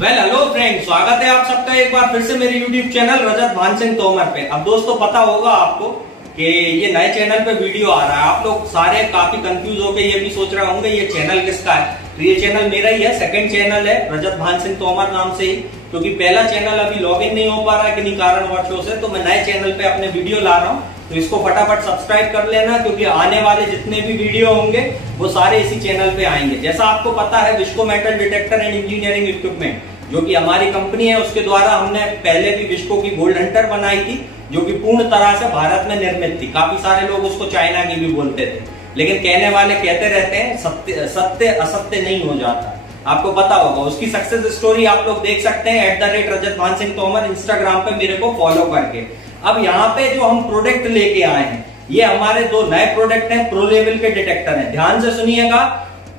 Hello friend, स्वागत है आप सबका एक बार फिर से मेरे यूट्यूब चैनल रजत भान सिंह तोमर पे। अब दोस्तों पता होगा आपको कि ये नए चैनल पे वीडियो आ रहा है। आप लोग सारे काफी कंफ्यूज होके ये भी सोच रहे होंगे ये चैनल किसका है। तो ये चैनल मेरा ही है, सेकंड चैनल है रजत भान सिंह तोमर नाम से ही, क्योंकि पहला चैनल अभी लॉगिन नहीं हो पा रहा है किन्हीं कारणवशों से। तो मैं नए चैनल पे अपने वीडियो ला रहा हूँ, तो इसको फटाफट सब्सक्राइब कर लेना, क्योंकि आने वाले जितने भी वीडियो होंगे वो सारे इसी चैनल पे आएंगे। जैसा आपको पता है visco metal detector and engineering equipment जो कि हमारी कंपनी है, उसके द्वारा हमने पहले भी विस्को की गोल्ड हंटर बनाई थी, जो कि पूर्ण तरह से भारत में निर्मित थी। काफी सारे लोग उसको चाइना की भी बोलते थे, लेकिन कहने वाले कहते रहते हैं सत्य असत्य नहीं हो जाता। आपको पता होगा उसकी सक्सेस स्टोरी आप लोग देख सकते हैं @रजत भान सिंह तोमर इंस्टाग्राम पे मेरे को फॉलो करके। अब यहाँ पे जो हम प्रोडक्ट लेके आए हैं, ये हमारे दो नए प्रोडक्ट हैं, प्रो लेवल के डिटेक्टर हैं। ध्यान से सुनिएगा।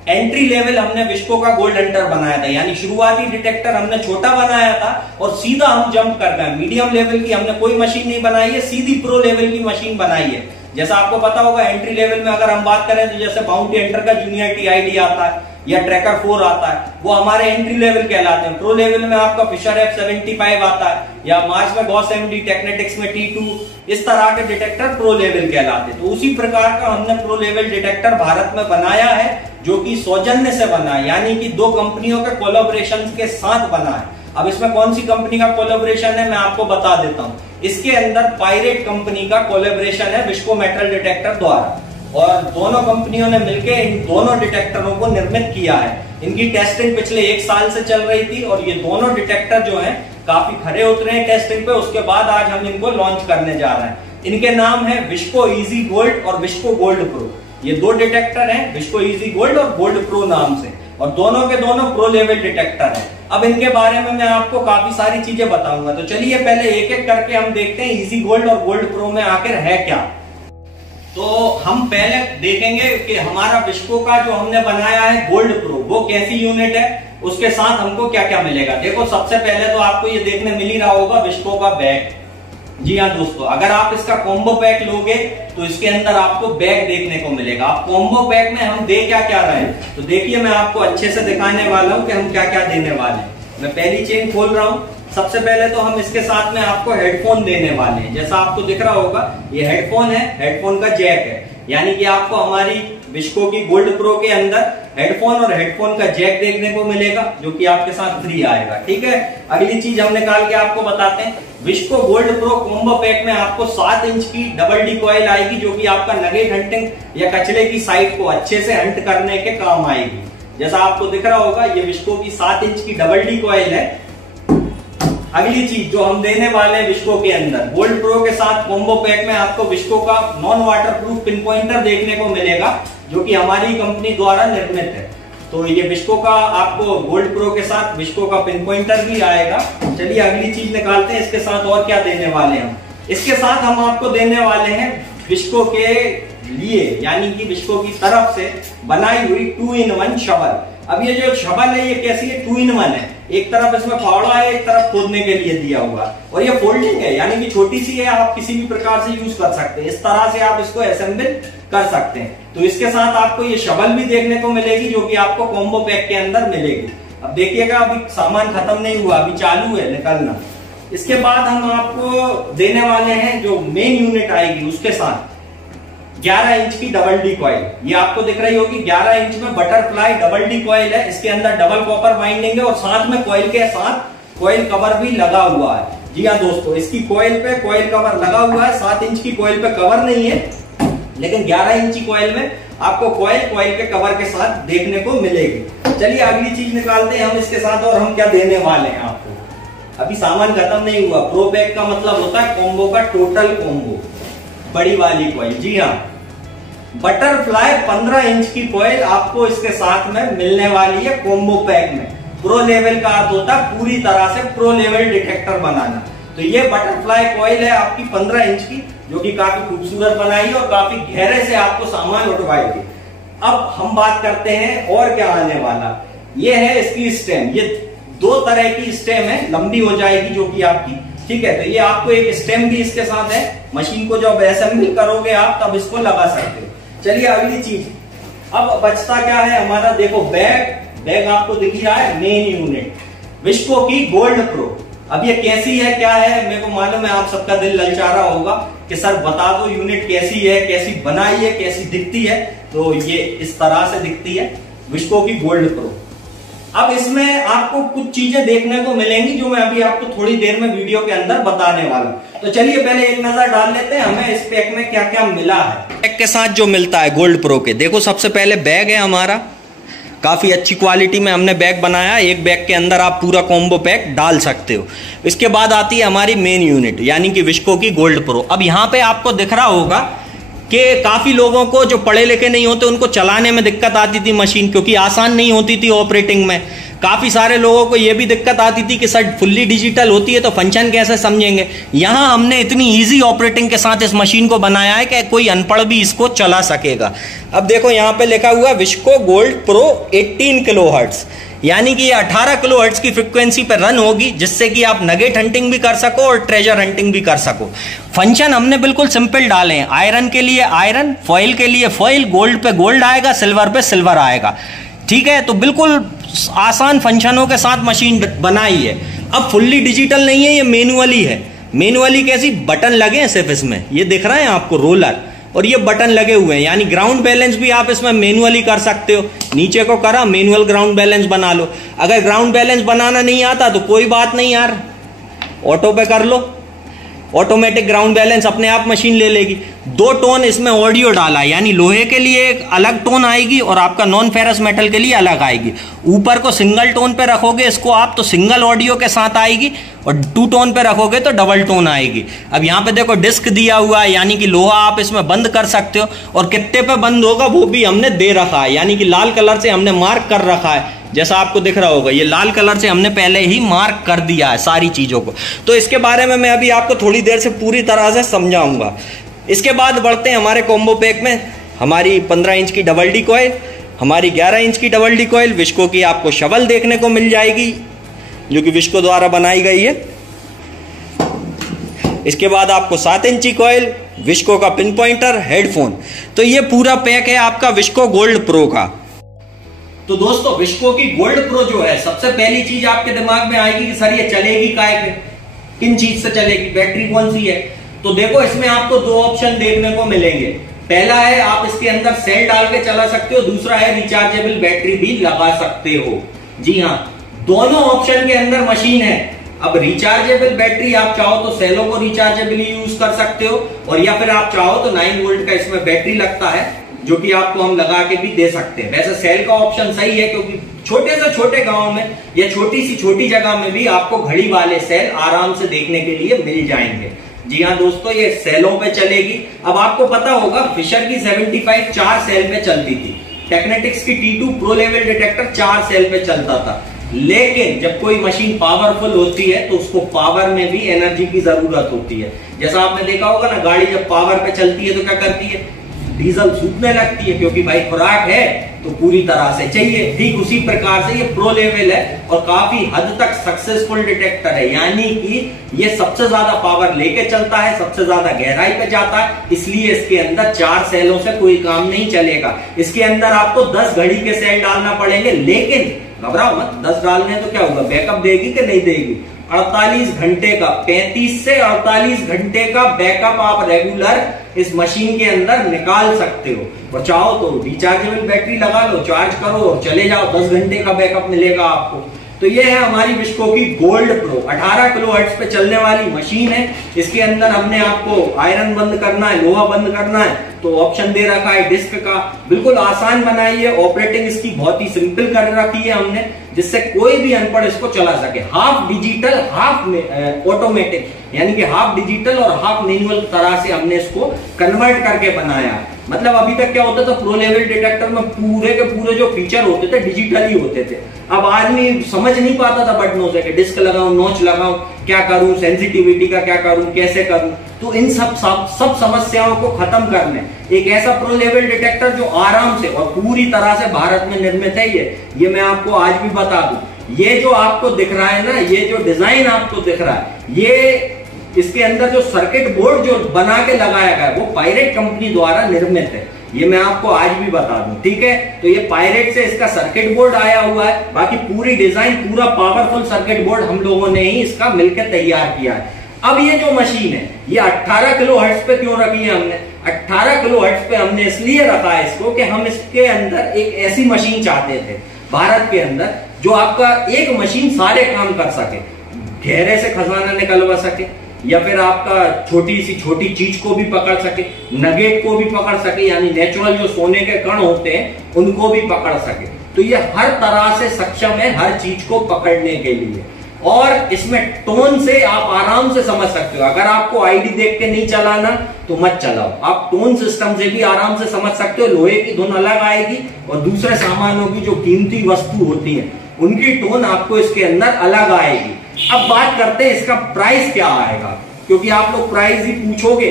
एंट्री लेवल हमने विस्को का गोल्ड हंटर बनाया था, यानी शुरुआती डिटेक्टर हमने छोटा बनाया था और सीधा हम जंप कर गए। मीडियम लेवल की हमने कोई मशीन नहीं बनाई है, सीधी प्रो लेवल की मशीन बनाई है। जैसा आपको पता होगा एंट्री लेवल में अगर हम बात करें तो जैसे बाउंटी हंटर का जूनियर TID आता है या ट्रैकर 4 आता है, वो हमारे एंट्री लेवल कहलाते हैं। प्रो लेवल में आपका फिशर F75 आता है, या मार्स में गॉस MD, टेक्नेटिक्स में T2, इस तरह के डिटेक्टर प्रो लेवल कहलाते हैं। तो उसी प्रकार का हमने प्रो लेवल डिटेक्टर भारत में बनाया है, जो कि सौजन्य से बना है, यानी कि दो कंपनियों के कोलैबोरेशन के साथ बना है। अब इसमें कौन सी कंपनी का कोलैबोरेशन है मैं आपको बता देता हूं। इसके अंदर पायरेट कंपनी का कोलैबोरेशन है विस्को मेटल डिटेक्टर द्वारा, और दोनों कंपनियों ने मिलकर इन दोनों डिटेक्टरों को निर्मित किया है। इनकी टेस्टिंग पिछले 1 साल से चल रही थी, और ये दोनों डिटेक्टर जो हैं काफी खरे उतरे हैं टेस्टिंग पे। उसके बाद आज हम इनको लॉन्च करने जा रहे हैं। इनके नाम है विस्को इजी गोल्ड और विस्को गोल्ड प्रो। ये दो डिटेक्टर हैं, विस्को इजी गोल्ड और गोल्ड प्रो नाम से, और दोनों के दोनों प्रो लेवल डिटेक्टर हैं। अब इनके बारे में मैं आपको काफी सारी चीजें बताऊंगा, तो चलिए पहले एक एक करके हम देखते हैं इजी गोल्ड और गोल्ड प्रो में आखिर है क्या। तो हम पहले देखेंगे कि हमारा विस्को का जो हमने बनाया है गोल्ड प्रो, वो कैसी यूनिट है, उसके साथ हमको क्या क्या मिलेगा। देखो सबसे पहले तो आपको ये देखने मिल ही रहा होगा विस्को का बैग। जी हाँ दोस्तों, अगर आप इसका कॉम्बो पैक लोगे तो इसके अंदर आपको बैग देखने को मिलेगा। आप कॉम्बो पैक में हम दे क्या क्या रहे हैं, तो देखिए मैं आपको अच्छे से दिखाने वाला हूं कि हम क्या क्या देने वाले हैं। मैं पहली चेन खोल रहा हूं। सबसे पहले तो हम इसके साथ में आपको हेडफोन देने वाले हैं। जैसा आपको दिख रहा होगा ये हेडफोन है, हेडफोन का जैक है, यानी कि आपको हमारी विस्को की गोल्ड प्रो के अंदर हेडफोन और हेडफोन का जैक देखने को मिलेगा, जो कि आपके साथ फ्री आएगा। ठीक है, अगली चीज हम निकाल के आपको बताते हैं। Visco gold pro combo pack में आपको 7 इंच की डबल डी कॉइल आएगी, जो कि आपका नगेट हंटिंग या कचरे की साइड को अच्छे से हंट करने के काम आएगी। जैसा आपको दिख रहा होगा ये विस्को की 7 इंच की डबल डी कॉइल है। अगली चीज जो हम देने वाले हैं विस्को के अंदर गोल्ड प्रो के साथ कॉम्बो पैक में आपको विस्को का non water proof pin pointer देखने को मिलेगा, जो कि हमारी कंपनी द्वारा निर्मित है। तो ये विस्को का आपको गोल्ड प्रो के साथ विस्को का पिन पॉइंटर भी आएगा। चलिए अगली चीज निकालते हैं, इसके साथ और क्या देने वाले हैं हम। इसके साथ हम आपको देने वाले हैं विस्को के लिए, यानी कि विस्को की तरफ से बनाई हुई 2-in-1 शवल। अब ये जो शवल है ये कैसी है, 2-in-1 है। एक तरफ इसमें फावड़ा है, एक तरफ खोदने के लिए दिया हुआ, और ये फोल्डिंग है, यानी कि छोटी सी है, आप किसी भी प्रकार से यूज कर सकते हैं। इस तरह से आप इसको असेंबल कर सकते हैं। तो इसके साथ आपको ये शवल भी देखने को मिलेगी, जो कि आपको कॉम्बो पैक के अंदर मिलेगी। अब देखिएगा अभी सामान खत्म नहीं हुआ, अभी चालू है निकलना। इसके बाद हम आपको देने वाले हैं जो मेन यूनिट आएगी, उसके साथ 11 इंच की डबल डी कॉइल। ये आपको दिख रही होगी 11 इंच में बटरफ्लाई डबल डी कॉइल है। इसके अंदर डबल कॉपर बाइंडिंग है, और साथ में कॉइल के साथ कॉइल कवर भी लगा हुआ है। जी हाँ दोस्तों, इसकी कॉइल पे कॉइल कवर लगा हुआ है। 7 इंच की कॉइल पे कवर नहीं है, लेकिन 11 इंच की कॉइल में आपको कॉइल के कवर के साथ देखने को मिलेगी। चलिए अगली चीज निकालते हैं हम इसके साथ, और हम क्या देने वाले हैं आपको। अभी सामान खत्म नहीं हुआ। प्रो पैक का मतलब होता है कॉम्बो का टोटल कॉम्बो, बड़ी वाली कॉइल। जी हाँ, बटरफ्लाई 15 इंच की कॉइल आपको इसके साथ में मिलने वाली है कॉम्बो पैक में। प्रो लेवल का अर्थ होता है पूरी तरह से प्रो लेवल डिटेक्टर बनाना। तो ये बटरफ्लाई कॉइल है आपकी 15 इंच की, जो कि काफी खूबसूरत बनाई है और काफी गहरे से आपको सामान उठवाएगी। अब हम बात करते हैं और क्या आने वाला। ये है इसकी स्टेम। ये 2 तरह की स्टेम है, लंबी हो जाएगी जो कि आपकी। ठीक है, तो ये आपको एक स्टेम भी इसके साथ है। मशीन को जब असेंबल करोगे आप तब इसको लगा सकते हो। चलिए अगली चीज, अब बचता क्या है हमारा, देखो बैग आपको दिख रहा है मेन यूनिट। विस्को की गोल्ड प्रो। अब ये कैसी है, क्या है, मेरे को मालूम है आप सबका दिल ललचा रहा होगा कि सर बता दो यूनिट कैसी है, कैसी बनाई है, कैसी दिखती है। तो ये इस तरह से दिखती है विस्को की गोल्ड प्रो। अब इसमें आपको कुछ चीजें देखने को मिलेंगी जो मैं अभी आपको थोड़ी देर में वीडियो के अंदर बताने वाला हूं। तो चलिए पहले एक नजर डाल लेते हैं हमें इस पैक में क्या क्या मिला है। पैक के साथ जो मिलता है गोल्ड प्रो के, देखो सबसे पहले बैग है हमारा, काफी अच्छी क्वालिटी में हमने बैग बनाया। एक बैग के अंदर आप पूरा कॉम्बो पैक डाल सकते हो। इसके बाद आती है हमारी मेन यूनिट यानी कि विस्को की गोल्ड प्रो। अब यहाँ पे आपको दिख रहा होगा कि काफी लोगों को जो पढ़े लिखे नहीं होते उनको चलाने में दिक्कत आती थी मशीन, क्योंकि आसान नहीं होती थी ऑपरेटिंग में। काफी सारे लोगों को यह भी दिक्कत आती थी कि सर फुल्ली डिजिटल होती है तो फंक्शन कैसे समझेंगे। यहां हमने इतनी इजी ऑपरेटिंग के साथ इस मशीन को बनाया है कि कोई अनपढ़ भी इसको चला सकेगा। अब देखो यहां पे लिखा हुआ विस्को गोल्ड प्रो 18 किलोहर्ट्ज, यानी कि ये 18 किलोहर्ट्ज की फ्रीक्वेंसी पर रन होगी, जिससे कि आप नगेट हंटिंग भी कर सको और ट्रेजर हंटिंग भी कर सको। फंक्शन हमने बिल्कुल सिंपल डाले हैं। आयरन के लिए आयरन, फॉइल के लिए फॉइल, गोल्ड पे गोल्ड आएगा, सिल्वर पे सिल्वर आएगा। ठीक है, तो बिल्कुल आसान फंक्शनों के साथ मशीन बनाई है। अब फुल्ली डिजिटल नहीं है, ये मैनुअली है। मैनुअली कैसी, बटन लगे हैं सिर्फ इसमें, ये दिख रहा है आपको रोलर, और ये बटन लगे हुए हैं, यानी ग्राउंड बैलेंस भी आप इसमें मैनुअली कर सकते हो। नीचे को करा, मैनुअल ग्राउंड बैलेंस बना लो। अगर ग्राउंड बैलेंस बनाना नहीं आता तो कोई बात नहीं यार, ऑटो पे कर लो, ऑटोमेटिक ग्राउंड बैलेंस अपने आप मशीन ले लेगी। 2 टोन इसमें ऑडियो डाला, यानी लोहे के लिए एक अलग टोन आएगी और आपका नॉन फेरस मेटल के लिए अलग आएगी। ऊपर को सिंगल टोन पे रखोगे इसको आप तो सिंगल ऑडियो के साथ आएगी, और 2 टोन पे रखोगे तो डबल टोन आएगी। अब यहाँ पे देखो डिस्क दिया हुआ है, यानी कि लोहा आप इसमें बंद कर सकते हो, और कितने पे बंद होगा वो भी हमने दे रखा है, यानी कि लाल कलर से हमने मार्क कर रखा है। जैसा आपको दिख रहा होगा ये लाल कलर से हमने पहले ही मार्क कर दिया है सारी चीजों को। तो इसके बारे में मैं अभी आपको थोड़ी देर से पूरी तरह से समझाऊंगा। इसके बाद बढ़ते हैं हमारे कॉम्बो पैक में। हमारी 15 इंच की डबल डी कॉइल, हमारी 11 इंच की डबल डी कॉइल, विस्को की आपको शवल देखने को मिल जाएगी जो कि विस्को द्वारा बनाई गई है। इसके बाद आपको 7 इंची कॉइल, विस्को का पिन पॉइंटर, हेडफोन। तो ये पूरा पैक है आपका विस्को गोल्ड प्रो का। तो दोस्तों विस्को की गोल्ड प्रो जो है, सबसे पहली चीज आपके दिमाग में आएगी कि सर ये चलेगी काय पे, किन चीज से चलेगी, बैटरी कौन सी है। तो देखो इसमें आपको 2 ऑप्शन देखने को मिलेंगे। पहला है आप इसके अंदर सेल डाल के चला सकते हो, दूसरा है रिचार्जेबल बैटरी भी लगा सकते हो। जी हाँ, दोनों ऑप्शन के अंदर मशीन है। अब रिचार्जेबल बैटरी आप चाहो तो सेलों को रिचार्जेबल यूज कर सकते हो, और या फिर आप चाहो तो 9 वोल्ट का इसमें बैटरी लगता है जो कि आपको हम लगा के भी दे सकते हैं। वैसे सेल का ऑप्शन सही है, क्योंकि छोटे से छोटे गांव में या छोटी सी छोटी जगह में भी आपको घड़ी वाले सेल आराम से देखने के लिए मिल जाएंगे। जी हाँ दोस्तों, ये सेलों पे चलेगी। अब आपको पता होगा फिशर की 75 4 सेल पे चलती थी, टेक्नेटिक्स की T2 pro level detector 4 cell पे चलता था। लेकिन जब कोई मशीन पावरफुल होती है तो उसको पावर में भी एनर्जी की जरूरत होती है। जैसा आपने देखा होगा ना, गाड़ी जब पावर पे चलती है तो क्या करती है, डीजल सूखने लगती है, क्योंकि भाई खुराक है तो पूरी तरह से चाहिए। ठीक उसी प्रकार से ये प्रो लेवल है और काफी हद तक सक्सेसफुल डिटेक्टर है, यानी कि ये सबसे ज्यादा पावर लेके चलता है, सबसे ज्यादा गहराई पे जाता है, इसलिए इसके अंदर 4 सेलों से कोई काम नहीं चलेगा। इसके अंदर आपको 10 घड़ी के सेल डालना पड़ेंगे, लेकिन घबराओ मत, 10 डालने तो क्या होगा, बैकअप देगी कि नहीं देगी। 48 घंटे का, 35 से 48 घंटे का बैकअप आप रेगुलर इस मशीन के अंदर निकाल सकते हो। और चाहो तो रिचार्जेबल बैटरी लगा लो, चार्ज करो और चले जाओ, 10 घंटे का बैकअप मिलेगा आपको। तो ये है हमारी विस्को की गोल्ड प्रो, 18 किलोहर्ट्ज पे चलने वाली मशीन है। इसके अंदर हमने आपको आयरन बंद करना है, लोहा बंद करना है, तो ऑप्शन दे रखा है डिस्क का। बिल्कुल आसान बनाई है, ऑपरेटिंग इसकी बहुत ही सिंपल कर रखी है हमने, जिससे कोई भी अनपढ़ इसको चला सके। हाफ डिजिटल हाफ ऑटोमेटिक, यानी कि हाफ डिजिटल और हाफ मैनुअल तरह से हमने इसको कन्वर्ट करके बनाया। मतलब अभी तक क्या होता था, प्रो लेवल डिटेक्टर में पूरे के पूरे जो फीचर होते थे डिजिटल ही होते थे। अब आदमी समझ नहीं पाता था बटनों से कि डिस्क लगाऊं, नॉच लगाऊं, क्या करूं, सेंसिटिविटी का क्या करूं, कैसे करूं। तो इन सब समस्याओं को खत्म करने एक ऐसा प्रो लेवल डिटेक्टर जो आराम से और पूरी तरह से भारत में निर्मित है, ये मैं आपको आज भी बता दूं। ये जो आपको दिख रहा है ना, ये जो डिजाइन आपको दिख रहा है, ये इसके अंदर जो सर्किट बोर्ड जो बना के लगाया गया है वो पायरेट कंपनी द्वारा निर्मित है। ये मैं आपको आज भी बता दूं, ठीक है। तो ये पायरेट से इसका सर्किट बोर्ड आया हुआ है। बाकी पूरी डिजाइन, पूरा पावरफुल सर्किट बोर्ड हम लोगों ने ही इसका मिलकर तैयार किया है। अब ये जो मशीन है ये 18 किलो हर्ट्ज पे क्यों रखी है हमने? 18 किलो हर्ट्ज पे हमने इसलिए रखा है इसको कि हम इसके अंदर एक ऐसी मशीन चाहते थे भारत के अंदर जो आपका एक मशीन सारे काम कर सके, गहरे से खजाना निकलवा सके, या फिर आपका छोटी चीज को भी पकड़ सके, नगेट को भी पकड़ सके, यानी नेचुरल जो सोने के कण होते हैं उनको भी पकड़ सके। तो ये हर तरह से सक्षम है हर चीज को पकड़ने के लिए। और इसमें टोन से आप आराम से समझ सकते हो। अगर आपको आईडी देख के नहीं चलाना तो मत चलाओ, आप टोन सिस्टम से भी आराम से समझ सकते हो। लोहे की धुन अलग आएगी और दूसरे सामानों की जो कीमती वस्तु होती है उनकी टोन आपको इसके अंदर अलग आएगी। अब बात करते हैं इसका प्राइस क्या आएगा, क्योंकि आप लोग प्राइस ही पूछोगे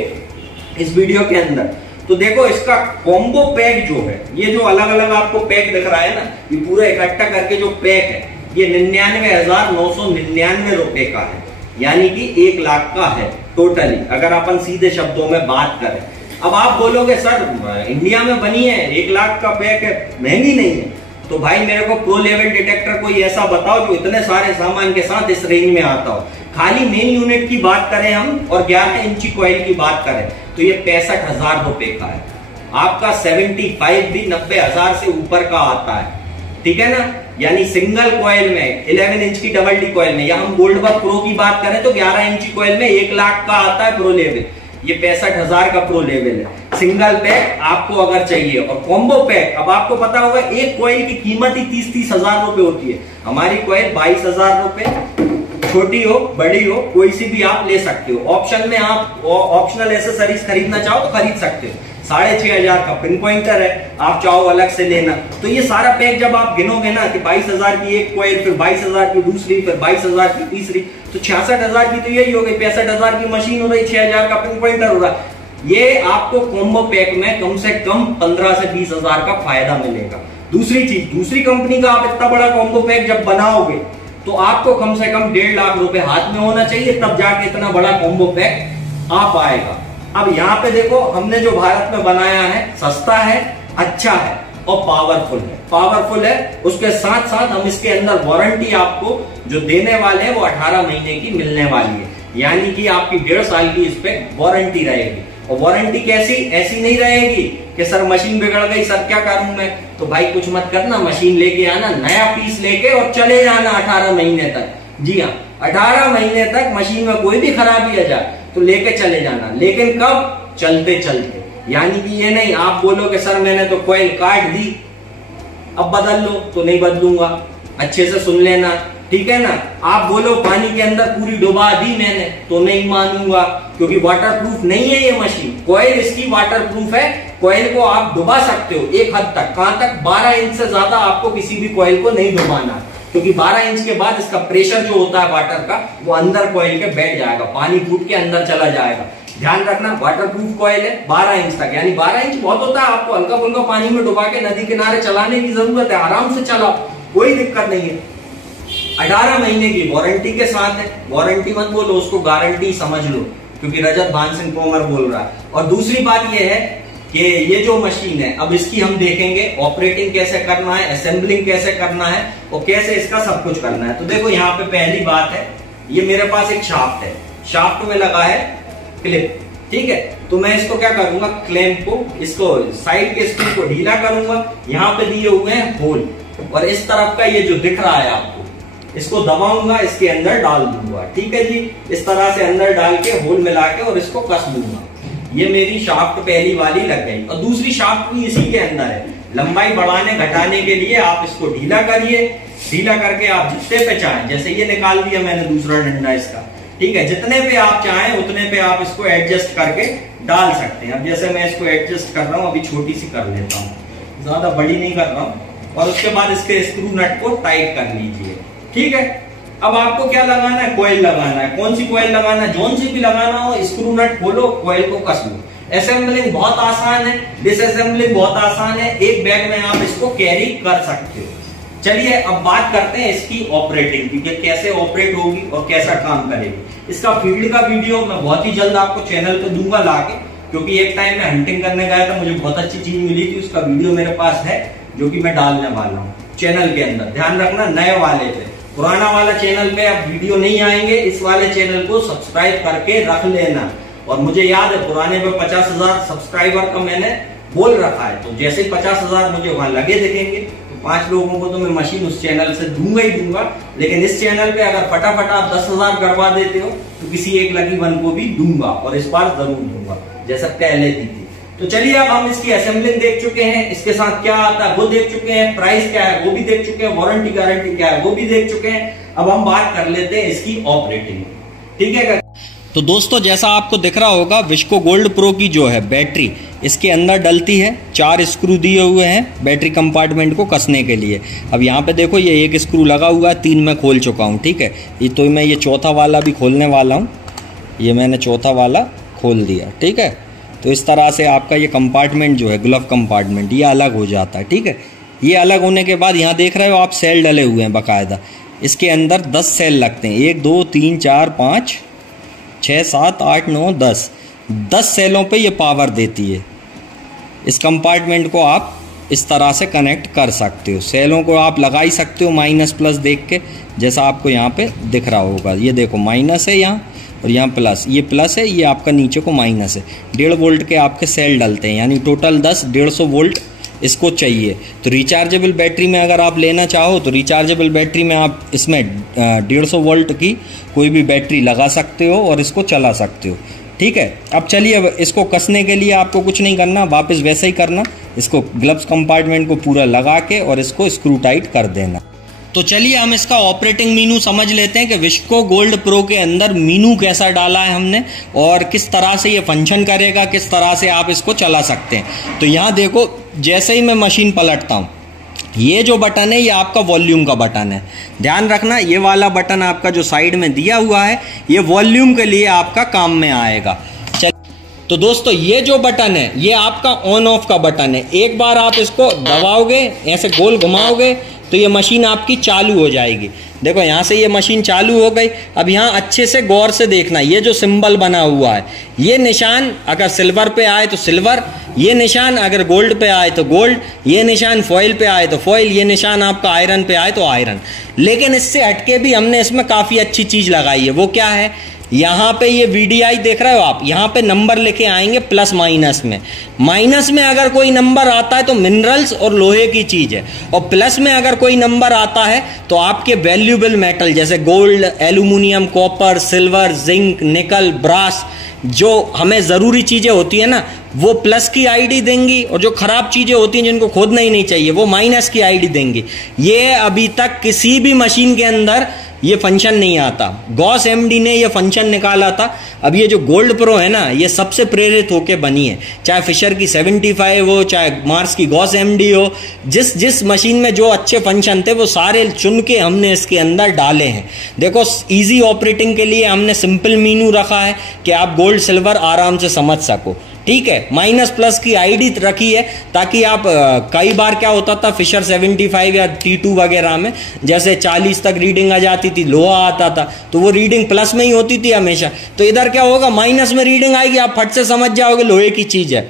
इस वीडियो के अंदर। तो देखो इसका कॉम्बो पैक जो है, ये जो अलग अलग आपको पैक दिख रहा है ना, ये पूरा इकट्ठा करके जो पैक है ये 99,999 रुपए का है, यानी कि 1 लाख का है टोटली, अगर अपन सीधे शब्दों में बात करें। अब आप बोलोगे सर इंडिया में बनी है 1 लाख का पैक है, महंगी नहीं है। तो भाई मेरे को प्रो लेवल डिटेक्टर कोई ऐसा बताओ जो इतने सारे सामान के साथ इस रेंज में आता हो। खाली मेन यूनिट की बात करें हम और 11 इंची कॉइल की बात करें तो ये 65,000 रुपए का है। आपका 75 भी 90,000 से ऊपर का आता है, ठीक है ना। यानी सिंगल कॉइल में 11 इंच की डबल डी कॉइल में, या हम गोल्डबर्ग प्रो की बात करें तो 11 इंची कॉइल में 1 लाख का आता है प्रो लेवल। ये 65,000 का प्रो लेवल है। सिंगल पैक आपको अगर चाहिए, और कॉम्बो पैक, अब आपको पता होगा एक कॉइल की कीमत ही 30-30 हजार रुपए होती है। हमारी कॉइल 22,000 रुपए, छोटी हो बड़ी हो कोई सी भी आप ले सकते हो। ऑप्शन में आप ऑप्शनल एसेसरीज खरीदना चाहो तो खरीद सकते हो। 6,500 का पिन पॉइंटर है, आप चाहो अलग से लेना। तो ये सारा पैक जब आप गिनोगे ना कि 22,000 की एक कॉइल, फिर 22,000 की दूसरी, फिर 22,000 की तीसरी, तो 66,000 की तो यही हो गई। 65,000 की मशीन हो रही, 6,000 का पिन पॉइंटर हो रहा। ये आपको कॉम्बो पैक में कम से कम 15 से 20,000 का फायदा मिलेगा। दूसरी चीज, दूसरी कंपनी का आप इतना बड़ा कॉम्बो पैक जब बनाओगे तो आपको कम से कम 1.5 लाख रुपए हाथ में होना चाहिए, तब जाके इतना बड़ा कॉम्बो पैक आ पाएगा। अब यहाँ पे देखो हमने जो भारत में बनाया है सस्ता है, अच्छा है और पावरफुल है। उसके साथ साथ हम इसके अंदर वारंटी आपको जो देने वाले हैं वो 18 महीने की मिलने वाली है, यानी कि आपकी 1.5 साल की इस पे वारंटी रहेगी। और वारंटी कैसी, ऐसी नहीं रहेगी कि सर मशीन बिगड़ गई, सर क्या करूं मैं। तो भाई कुछ मत करना, मशीन लेके आना, नया पीस लेके और चले जाना 18 महीने तक। जी हाँ, 18 महीने तक मशीन में कोई भी खराबी आ जाए तो लेके चले जाना। लेकिन कब? चलते चलते, यानी कि ये नहीं आप बोलोगे सर मैंने तो कॉइल काट दी अब बदल लो, तो नहीं बदलूंगा। अच्छे से सुन लेना, ठीक है ना। आप बोलो पानी के अंदर पूरी डुबा दी मैंने, तो नहीं मानूंगा, क्योंकि वाटरप्रूफ नहीं है ये मशीन। कॉइल इसकी वाटरप्रूफ है, कॉइल को आप डुबा सकते हो एक हद तक। कहां तक? 12 इंच से ज्यादा आपको किसी भी कॉइल को नहीं डुबाना, क्योंकि 12 इंच के बाद इसका प्रेशर जो होता है वाटर का वो अंदर कॉइल के बैठ जाएगा, पानी फूट के अंदर चला जाएगा। ध्यान रखना, वाटरप्रूफ कॉइल है 12 इंच तक, यानी 12 इंच बहुत होता है। आपको हल्का फुल्का पानी में डुबा के नदी किनारे चलाने की जरूरत है, आराम से चलाओ, कोई दिक्कत नहीं है। 18 महीने की वारंटी के साथ है। वारंटी मत बोलो, उसको गारंटी समझ लो, क्योंकि रजत भान सिंह तोमर बोल रहा है। और दूसरी बात यह है कि ये जो मशीन है अब इसकी हम देखेंगे ऑपरेटिंग कैसे करना है, असेंबलिंग कैसे करना है और कैसे इसका सब कुछ करना है। तो देखो यहाँ पे पहली बात है, ये मेरे पास एक शाफ्ट है, शाफ्ट में लगा है क्लिप, ठीक है। तो मैं इसको क्या करूंगा, क्लैंप को, इसको साइड के स्क्रू को ढीला करूंगा। यहाँ पे दिए हुए हैं होल, और इस तरफ का ये जो दिख रहा है आपको, इसको दबाऊंगा, इसके अंदर डाल दूंगा, ठीक है जी। इस तरह से अंदर डाल के होल मिला के और इसको कस दूंगा। ये मेरी शाफ्ट पहली वाली लग गई। और दूसरी शाफ्ट भी इसी के अंदर है। लंबाई बढ़ाने घटाने के लिए आप इसको ढीला करिए, ढीला करके आप जितने पे चाहें, जैसे ये निकाल दिया मैंने दूसरा डंडा इसका, ठीक है, जितने पे आप चाहें उतने पे आप इसको एडजस्ट करके डाल सकते हैं। अब जैसे मैं इसको एडजस्ट कर रहा हूँ, अभी छोटी सी कर लेता हूँ, ज्यादा बड़ी नहीं कर रहा हूँ। और उसके बाद इसके स्क्रू नट को टाइट कर लीजिए, ठीक है। अब आपको क्या लगाना है, कॉइल लगाना है। कौन सी कॉइल लगाना है, जोन सी भी लगाना हो, स्क्रू नट खोलो, कॉइल को कस लो। असेंबलिंग बहुत आसान है, डिसअसेंबलिंग बहुत आसान है। एक बैग में आप इसको कैरी कर सकते हो, चलिए अब बात करते हैं इसकी ऑपरेटिंग की, कि कैसे ऑपरेट होगी और कैसा काम करेगी। इसका फील्ड का वीडियो मैं बहुत ही जल्द आपको चैनल पे दूंगा लाके, क्योंकि एक टाइम में हंटिंग करने गया था, मुझे बहुत अच्छी चीज मिली थी, उसका वीडियो मेरे पास है जो कि मैं डालने वाला हूँ चैनल के अंदर। ध्यान रखना नए वाले पे, पुराना वाला चैनल पे अब वीडियो नहीं आएंगे, इस वाले चैनल को सब्सक्राइब करके रख लेना। और मुझे याद है पुराने पे 50,000 सब्सक्राइबर का मैंने बोल रखा है, तो जैसे 50,000 मुझे वहां लगे दिखेंगे तो 5 लोगों को तो मैं मशीन उस चैनल से दूंगा ही दूंगा। लेकिन इस चैनल पे अगर फटाफट आप 10,000 करवा देते हो तो किसी एक लकी वन को भी दूंगा, और इस बार जरूर दूंगा जैसा पहले दी थी। तो चलिए अब हम इसकी असेंबलिंग देख चुके हैं, इसके साथ क्या आता है वो देख चुके हैं, प्राइस क्या है वो भी देख चुके हैं, वारंटी गारंटी क्या है वो भी देख चुके हैं। अब हम बात कर लेते हैं इसकी ऑपरेटिंग, ठीक है। तो दोस्तों जैसा आपको दिख रहा होगा, विस्को गोल्ड प्रो की जो है बैटरी इसके अंदर डलती है। 4 स्क्रू दिए हुए हैं बैटरी कंपार्टमेंट को कसने के लिए। अब यहाँ पे देखो ये एक स्क्रू लगा हुआ है, 3 मैं खोल चुका हूँ, ठीक है। ये तो मैं ये चौथा वाला भी खोलने वाला हूँ, ये मैंने चौथा वाला खोल दिया, ठीक है। तो इस तरह से आपका ये कंपार्टमेंट जो है ग्लव कंपार्टमेंट ये अलग हो जाता है, ठीक है। ये अलग होने के बाद यहाँ देख रहे हो आप सेल डले हुए हैं बाकायदा। इसके अंदर 10 सेल लगते हैं, 1 2 3 4 5 6 7 8 9 10 सेलों पे ये पावर देती है। इस कंपार्टमेंट को आप इस तरह से कनेक्ट कर सकते हो, सेलों को आप लगा ही सकते हो माइनस प्लस देख के, जैसा आपको यहाँ पे दिख रहा होगा। ये देखो माइनस है यहाँ और यहाँ प्लस, ये प्लस है, ये आपका नीचे को माइनस है। 1.5 वोल्ट के आपके सेल डलते हैं, यानी टोटल 150 वोल्ट इसको चाहिए। तो रिचार्जेबल बैटरी में अगर आप लेना चाहो तो रिचार्जेबल बैटरी में आप इसमें 150 वोल्ट की कोई भी बैटरी लगा सकते हो और इसको चला सकते हो, ठीक है। अब चलिए, अब इसको कसने के लिए आपको कुछ नहीं करना, वापस वैसे ही करना, इसको ग्लव्स कंपार्टमेंट को पूरा लगा के और इसको स्क्रू टाइट कर देना। तो चलिए हम इसका ऑपरेटिंग मीनू समझ लेते हैं कि विस्को गोल्ड प्रो के अंदर मीनू कैसा डाला है हमने और किस तरह से ये फंक्शन करेगा, किस तरह से आप इसको चला सकते हैं। तो यहाँ देखो, जैसे ही मैं मशीन पलटता हूँ, ये जो बटन है ये आपका वॉल्यूम का बटन है। ध्यान रखना, ये वाला बटन आपका जो साइड में दिया हुआ है ये वॉल्यूम के लिए आपका काम में आएगा। तो दोस्तों ये जो बटन है ये आपका ऑन ऑफ का बटन है। एक बार आप इसको दबाओगे, ऐसे गोल घुमाओगे तो ये मशीन आपकी चालू हो जाएगी। देखो यहाँ से ये मशीन चालू हो गई। अब यहाँ अच्छे से गौर से देखना, ये जो सिंबल बना हुआ है, ये निशान अगर सिल्वर पे आए तो सिल्वर, ये निशान अगर गोल्ड पे आए तो गोल्ड, ये निशान फॉइल पे आए तो फॉइल, ये निशान आपका आयरन पे आए तो आयरन। लेकिन इससे हटके भी हमने इसमें काफ़ी अच्छी चीज़ लगाई है। वो क्या है, यहाँ पे ये VDI देख रहे हो आप, यहाँ पे नंबर लिखे आएंगे प्लस माइनस में। माइनस में अगर कोई नंबर आता है तो मिनरल्स और लोहे की चीज है, और प्लस में अगर कोई नंबर आता है तो आपके वैल्यूएबल मेटल जैसे gold, aluminium, copper, silver, zinc, निकल, ब्रास, जो हमें जरूरी चीजें होती है ना वो प्लस की ID देंगी, और जो खराब चीजें होती हैं जिनको खोदना ही नहीं चाहिए वो माइनस की ID देंगी। ये अभी तक किसी भी मशीन के अंदर ये फंक्शन नहीं आता। गॉस MD ने ये फंक्शन निकाला था। अब ये जो गोल्ड प्रो है ना, ये सबसे प्रेरित होके बनी है, चाहे फिशर की 75 हो, चाहे मार्स की गॉस MD हो। जिस मशीन में जो अच्छे फंक्शन थे वो सारे चुन के हमने इसके अंदर डाले हैं। देखो, इजी ऑपरेटिंग के लिए हमने सिंपल मीनू रखा है कि आप गोल्ड सिल्वर आराम से समझ सको, ठीक है। माइनस प्लस की ID रखी है ताकि आप कई बार क्या होता था फिशर 75 या T2 वगैरह में जैसे 40 तक रीडिंग आ जाती थी, लोहा आता था तो वो रीडिंग प्लस में ही होती थी हमेशा। तो इधर क्या होगा, माइनस में रीडिंग आएगी, आप फट से समझ जाओगे लोहे की चीज है।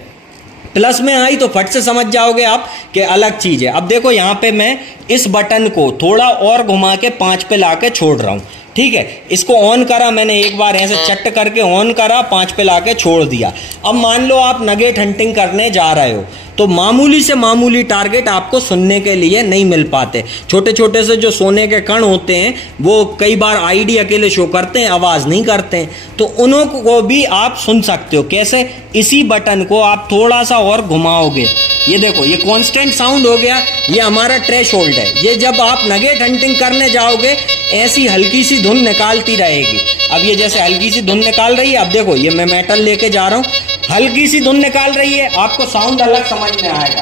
प्लस में आई तो फट से समझ जाओगे आप कि अलग चीज है। अब देखो यहाँ पे मैं इस बटन को थोड़ा और घुमा के 5 पे लाके छोड़ रहा हूँ, ठीक है। इसको ऑन करा मैंने, एक बार ऐसे चट करके ऑन करा, 5 पे लाके छोड़ दिया। अब मान लो आप नगेट हंटिंग करने जा रहे हो तो मामूली से मामूली टारगेट आपको सुनने के लिए नहीं मिल पाते। छोटे छोटे से जो सोने के कण होते हैं वो कई बार ID अकेले शो करते हैं, आवाज नहीं करते हैं, तो उन्हों को भी आप सुन सकते हो। कैसे, इसी बटन को आप थोड़ा सा और घुमाओगे, ये देखो ये कांस्टेंट साउंड हो गया, ये हमारा थ्रेशोल्ड है। ये जब आप नगेट हंटिंग करने जाओगे ऐसी हल्की सी धुन निकालती रहेगी। अब ये जैसे हल्की सी धुन निकाल रही है, अब देखो ये मैं मेटल लेके जा रहा हूं, हल्की सी धुन निकाल रही है, आपको साउंड अलग समझ में आएगा।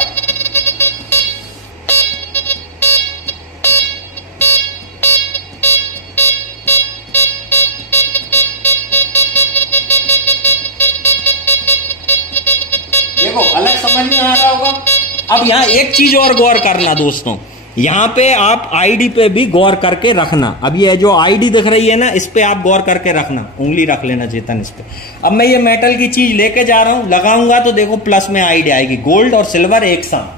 देखो अलग समझ में आ रहा होगा। अब यहाँ एक चीज और गौर करना दोस्तों, यहाँ पे आप आईडी पे भी गौर करके रखना। अब ये जो आईडी दिख रही है ना, इस पे आप गौर करके रखना, उंगली रख लेना चेतन इस पे। अब मैं ये मेटल की चीज लेके जा रहा हूं, लगाऊंगा तो देखो प्लस में आईडी आएगी, गोल्ड और सिल्वर एक साथ।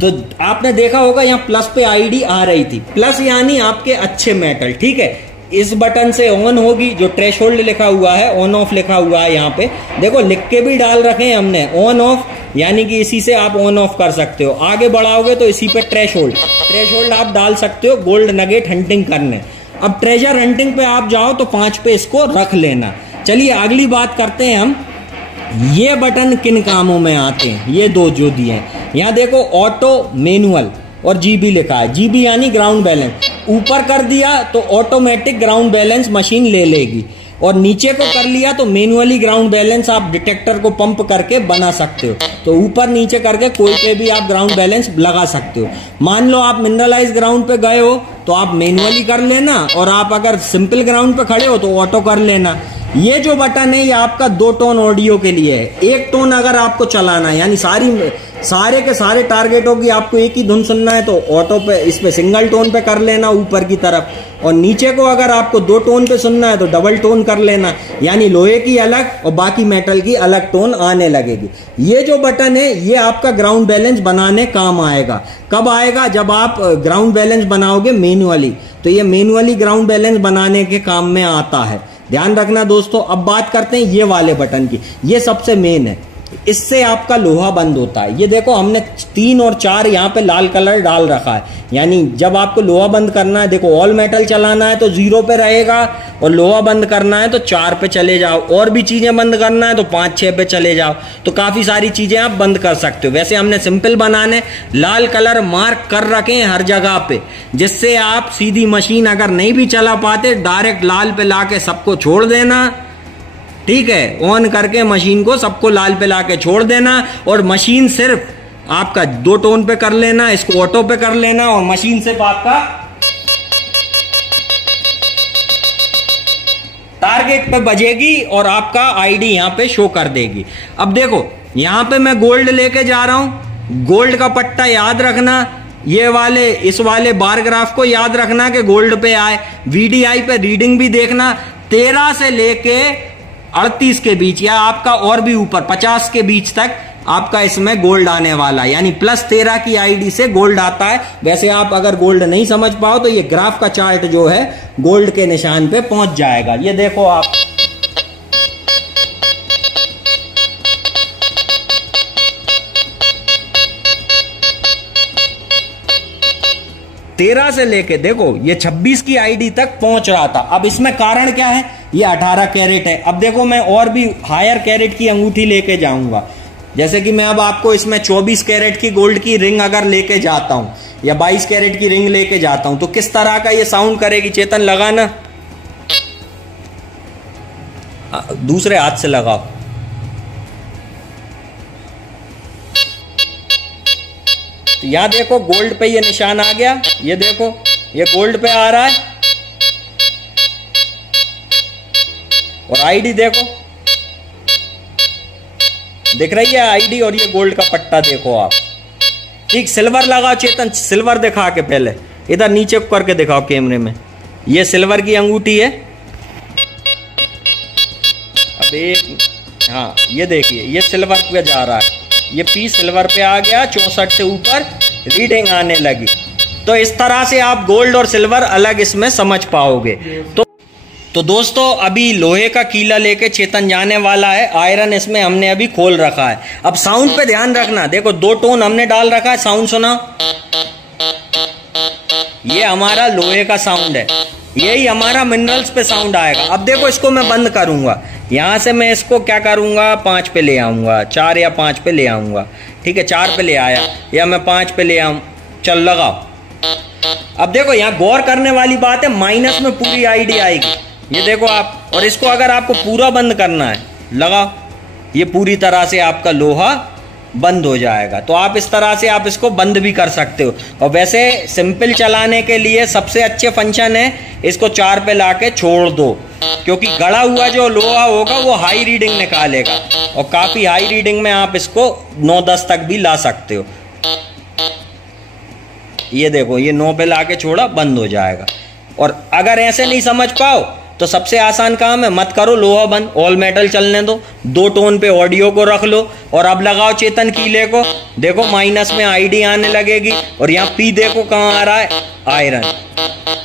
तो आपने देखा होगा यहाँ प्लस पे आईडी आ रही थी, प्लस यानी आपके अच्छे मेटल। ठीक है, इस बटन से ऑन होगी, जो थ्रेशोल्ड लिखा हुआ है, ऑन ऑफ लिखा हुआ है यहाँ पे देखो, लिख के भी डाल रखे हैं हमने ऑन ऑफ, यानी कि इसी से आप ऑन ऑफ कर सकते हो। आगे बढ़ाओगे तो इसी पे थ्रेशोल्ड आप डाल सकते हो गोल्ड नगेट हंटिंग करने। अब ट्रेजर हंटिंग पे आप जाओ तो 5 पे इसको रख लेना। चलिए अगली बात करते हैं हम, ये बटन किन कामों में आते हैं, ये दो जो दिए हैं यहाँ देखो, ऑटो मैनुअल और जीबी लिखा है, जीबी यानी ग्राउंड बैलेंस। ऊपर कर दिया तो ऑटोमेटिक ग्राउंड बैलेंस मशीन ले लेगी, और नीचे को कर लिया तो मैनुअली ग्राउंड बैलेंस आप डिटेक्टर को पंप करके बना सकते हो। तो ऊपर नीचे करके कोई पे भी आप ग्राउंड बैलेंस लगा सकते हो। मान लो आप मिनरलाइज ग्राउंड पे गए हो तो आप मैनुअली कर लेना, और आप अगर सिंपल ग्राउंड पे खड़े हो तो ऑटो कर लेना। ये जो बटन है ये आपका 2 टोन ऑडियो के लिए है। 1 टोन अगर आपको चलाना है, यानी सारे के सारे टारगेटों की आपको एक ही धुन सुनना है, तो ऑटो पे इस पे सिंगल टोन पे कर लेना ऊपर की तरफ, और नीचे को अगर आपको 2 टोन पे सुनना है तो डबल टोन कर लेना, यानी लोहे की अलग और बाकी मेटल की अलग टोन आने लगेगी। ये जो बटन है ये आपका ग्राउंड बैलेंस बनाने काम आएगा। कब आएगा? जब आप ग्राउंड बैलेंस बनाओगे मैनुअली, तो ये मैनुअली ग्राउंड बैलेंस बनाने के काम में आता है, ध्यान रखना दोस्तों। अब बात करते हैं ये वाले बटन की, ये सबसे मेन है, इससे आपका लोहा बंद होता है। ये देखो हमने 3 और 4 यहाँ पे लाल कलर डाल रखा है, यानी जब आपको लोहा बंद करना है, देखो ऑल मेटल चलाना है तो 0 पे रहेगा, और लोहा बंद करना है तो 4 पे चले जाओ, और भी चीजें बंद करना है तो 5-6 पे चले जाओ। तो काफी सारी चीजें आप बंद कर सकते हो। वैसे हमने सिंपल बनाने लाल कलर मार्क कर रखे हैं हर जगह पे, जिससे आप सीधी मशीन अगर नहीं भी चला पाते डायरेक्ट लाल पे लाके सबको छोड़ देना। ठीक है, ऑन करके मशीन को सबको लाल पे लाके छोड़ देना, और मशीन सिर्फ आपका 2 टोन पे कर लेना, इसको ऑटो पे कर लेना, और मशीन सिर्फ आपका टारगेट पे बजेगी और आपका आईडी यहां पे शो कर देगी। अब देखो यहां पे मैं गोल्ड लेके जा रहा हूं, गोल्ड का पट्टा याद रखना, ये वाले इस वाले बार ग्राफ को याद रखना कि गोल्ड पे आए। वीडीआई पे रीडिंग भी देखना, 13 से लेके 38 के बीच, या आपका और भी ऊपर 50 के बीच तक आपका इसमें गोल्ड आने वाला है, यानी +13 की आईडी से गोल्ड आता है। वैसे आप अगर गोल्ड नहीं समझ पाओ तो ये ग्राफ का चार्ट जो है गोल्ड के निशान पे पहुंच जाएगा। ये देखो आप, तेरह से लेके देखो ये 26 की आईडी तक पहुंच रहा था। अब इसमें कारण क्या है? ये 18 कैरेट है। अब देखो मैं और भी हायर कैरेट की अंगूठी लेके जाऊंगा, जैसे कि मैं अब आपको इसमें 24 कैरेट की गोल्ड की रिंग अगर लेके जाता हूं, या 22 कैरेट की रिंग लेके जाता हूं, तो किस तरह का ये साउंड करेगी? चेतन लगाना, दूसरे हाथ से लगाओ। तो यहां देखो गोल्ड पे ये निशान आ गया, ये देखो ये गोल्ड पे आ रहा है, और आईडी देखो दिख रही है आईडी, और ये गोल्ड का पट्टा देखो आप। ठीक, सिल्वर लगाओ चेतन, सिल्वर दिखा के पहले इधर नीचे करके दिखाओ कैमरे में। ये सिल्वर की अंगूठी है। अब एक, हाँ ये देखिए ये सिल्वर पे जा रहा है, ये पीस सिल्वर पे आ गया, 64 से ऊपर रीडिंग आने लगी। तो इस तरह से आप गोल्ड और सिल्वर अलग इसमें समझ पाओगे। तो दोस्तों अभी लोहे का कीला लेके चेतन जाने वाला है, आयरन इसमें हमने अभी खोल रखा है। अब साउंड पे ध्यान रखना, देखो 2 टोन हमने डाल रखा है, साउंड सुना, ये हमारा लोहे का साउंड है, यही हमारा मिनरल्स पे साउंड आएगा। अब देखो इसको मैं बंद करूंगा, यहां से मैं इसको क्या करूंगा, 5 पे ले आऊंगा, 4 या 5 पे ले आऊंगा। ठीक है, 4 पे ले आया, या मैं 5 पे ले आऊं, चल लगाओ। अब देखो यहाँ गौर करने वाली बात है, माइनस में पूरी आईडी आएगी, ये देखो आप। और इसको अगर आपको पूरा बंद करना है, लगाओ, ये पूरी तरह से आपका लोहा बंद हो जाएगा। तो आप इस तरह से आप इसको बंद भी कर सकते हो। और वैसे सिंपल चलाने के लिए सबसे अच्छे फंक्शन है, इसको 4 पे लाके छोड़ दो, क्योंकि गड़ा हुआ जो लोहा होगा वो हाई रीडिंग निकालेगा, और काफी हाई रीडिंग में आप इसको 9-10 तक भी ला सकते हो। ये देखो, ये 9 पे लाके छोड़ा, बंद हो जाएगा। और अगर ऐसे नहीं समझ पाओ तो सबसे आसान काम है, मत करो लोहा बंद, ऑल मेटल चलने दो, 2 टोन पे ऑडियो को रख लो और अब लगाओ चेतन कीले को। देखो माइनस में आईडी आने लगेगी, और यहाँ पी देखो कहाँ आ रहा है, आयरन।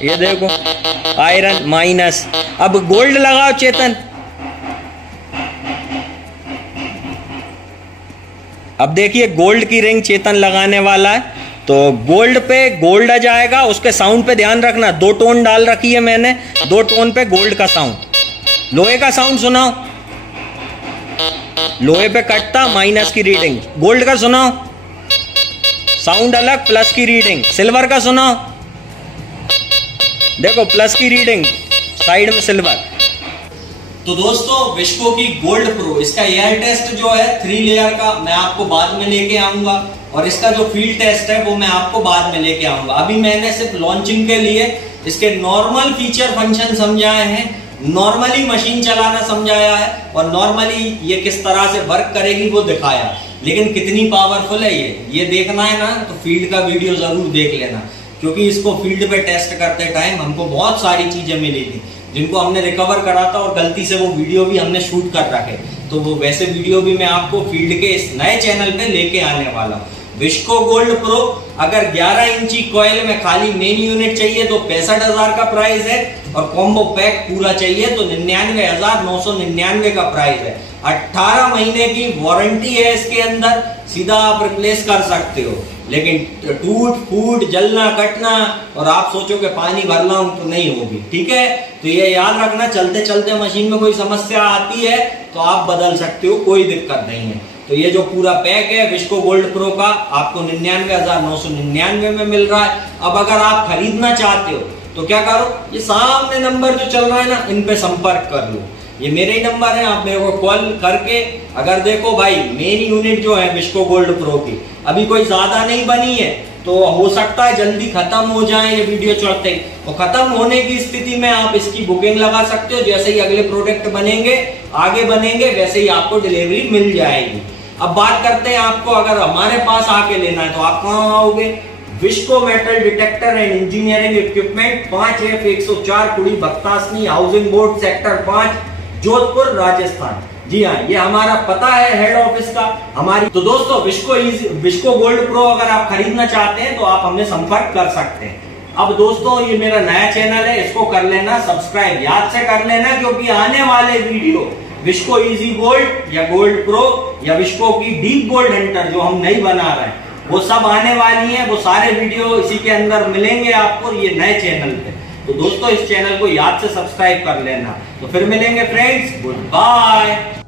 ये देखो आयरन माइनस। अब गोल्ड लगाओ चेतन, अब देखिए गोल्ड की रिंग चेतन लगाने वाला है, तो गोल्ड पे गोल्ड आ जाएगा। उसके साउंड पे ध्यान रखना, 2 टोन डाल रखी है मैंने, 2 टोन पे गोल्ड का साउंड। लोहे का साउंड सुनाओ, लोहे पे कटता माइनस की रीडिंग, गोल्ड का सुनाओ साउंड अलग, प्लस की रीडिंग। सिल्वर का सुनाओ, देखो प्लस की रीडिंग, साइड में सिल्वर। तो दोस्तों विस्को की गोल्ड प्रो, इसका एयर टेस्ट जो है 3 लेयर का मैं आपको बाद में लेके आऊंगा, और इसका जो फील्ड टेस्ट है वो मैं आपको बाद में लेके आऊंगा। अभी मैंने सिर्फ लॉन्चिंग के लिए इसके नॉर्मल फीचर फंक्शन समझाए हैं, नॉर्मली मशीन चलाना समझाया है, और नॉर्मली ये किस तरह से वर्क करेगी वो दिखाया। लेकिन कितनी पावरफुल है ये देखना है ना, तो फील्ड का वीडियो जरूर देख लेना, क्योंकि इसको फील्ड पे टेस्ट करते टाइम हमको बहुत सारी चीजें मिली थी जिनको हमने रिकवर करा था, और गलती से वो वीडियो भी हमने शूट कर रखे, तो वो वैसे वीडियो भी मैं आपको फील्ड के इस नए चैनल पे लेके आने वाला हूँ। विस्को गोल्ड प्रो अगर 11 इंची कॉइल में खाली मेन यूनिट चाहिए तो 65,000 का प्राइस है, और कॉम्बो पैक पूरा चाहिए तो 99,999 का प्राइस है। 18 महीने की वारंटी है इसके अंदर, सीधा आप रिप्लेस कर सकते हो। लेकिन टूट फूट जलना कटना और आप सोचो कि पानी भर लाऊं तो नहीं होगी, ठीक है। तो ये याद रखना, चलते चलते मशीन में कोई समस्या आती है तो आप बदल सकते हो, कोई दिक्कत नहीं है। तो ये जो पूरा पैक है विस्को गोल्ड प्रो का आपको 99,999 में मिल रहा है। अब अगर आप खरीदना चाहते हो तो क्या करो, ये सामने नंबर जो चल रहा है ना, इन पे संपर्क कर लो, ये मेरे ही नंबर है, आप मेरे को कॉल करके अगर देखो भाई मेन यूनिट जो है विस्को गोल्ड प्रो की अभी कोई ज्यादा नहीं बनी है, तो हो सकता है जल्दी खत्म हो जाए ये वीडियो चढ़ते, तो खत्म होने की स्थिति में आप इसकी बुकिंग लगा सकते हो। जैसे ही अगले प्रोडक्ट बनेंगे आगे बनेंगे वैसे ही आपको डिलीवरी मिल जाएगी। अब बात करते हैं, आपको अगर हमारे पास आके लेना है तो आप कहाँ आओगे। Visco metal detector and engineering equipment 5F104 Kudi Bhagtasni housing board sector 5 Jodhpur Rajasthan. जी हाँ, ये हमारा पता है हेड ऑफिस का हमारी। तो दोस्तों विस्को गोल्ड प्रो अगर आप खरीदना चाहते हैं तो आप हमने संपर्क कर सकते हैं। अब दोस्तों ये मेरा नया चैनल है, इसको कर लेना सब्सक्राइब, याद से कर लेना, क्योंकि आने वाले वीडियो विस्को इजी गोल्ड या गोल्ड प्रो या विस्को की डीप गोल्ड हंटर जो हम नई बना रहे हैं वो सब आने वाली है। वो सारे वीडियो इसी के अंदर मिलेंगे आपको ये नए चैनल पे। तो दोस्तों इस चैनल को याद से सब्सक्राइब कर लेना। तो फिर मिलेंगे फ्रेंड्स, गुड बाय।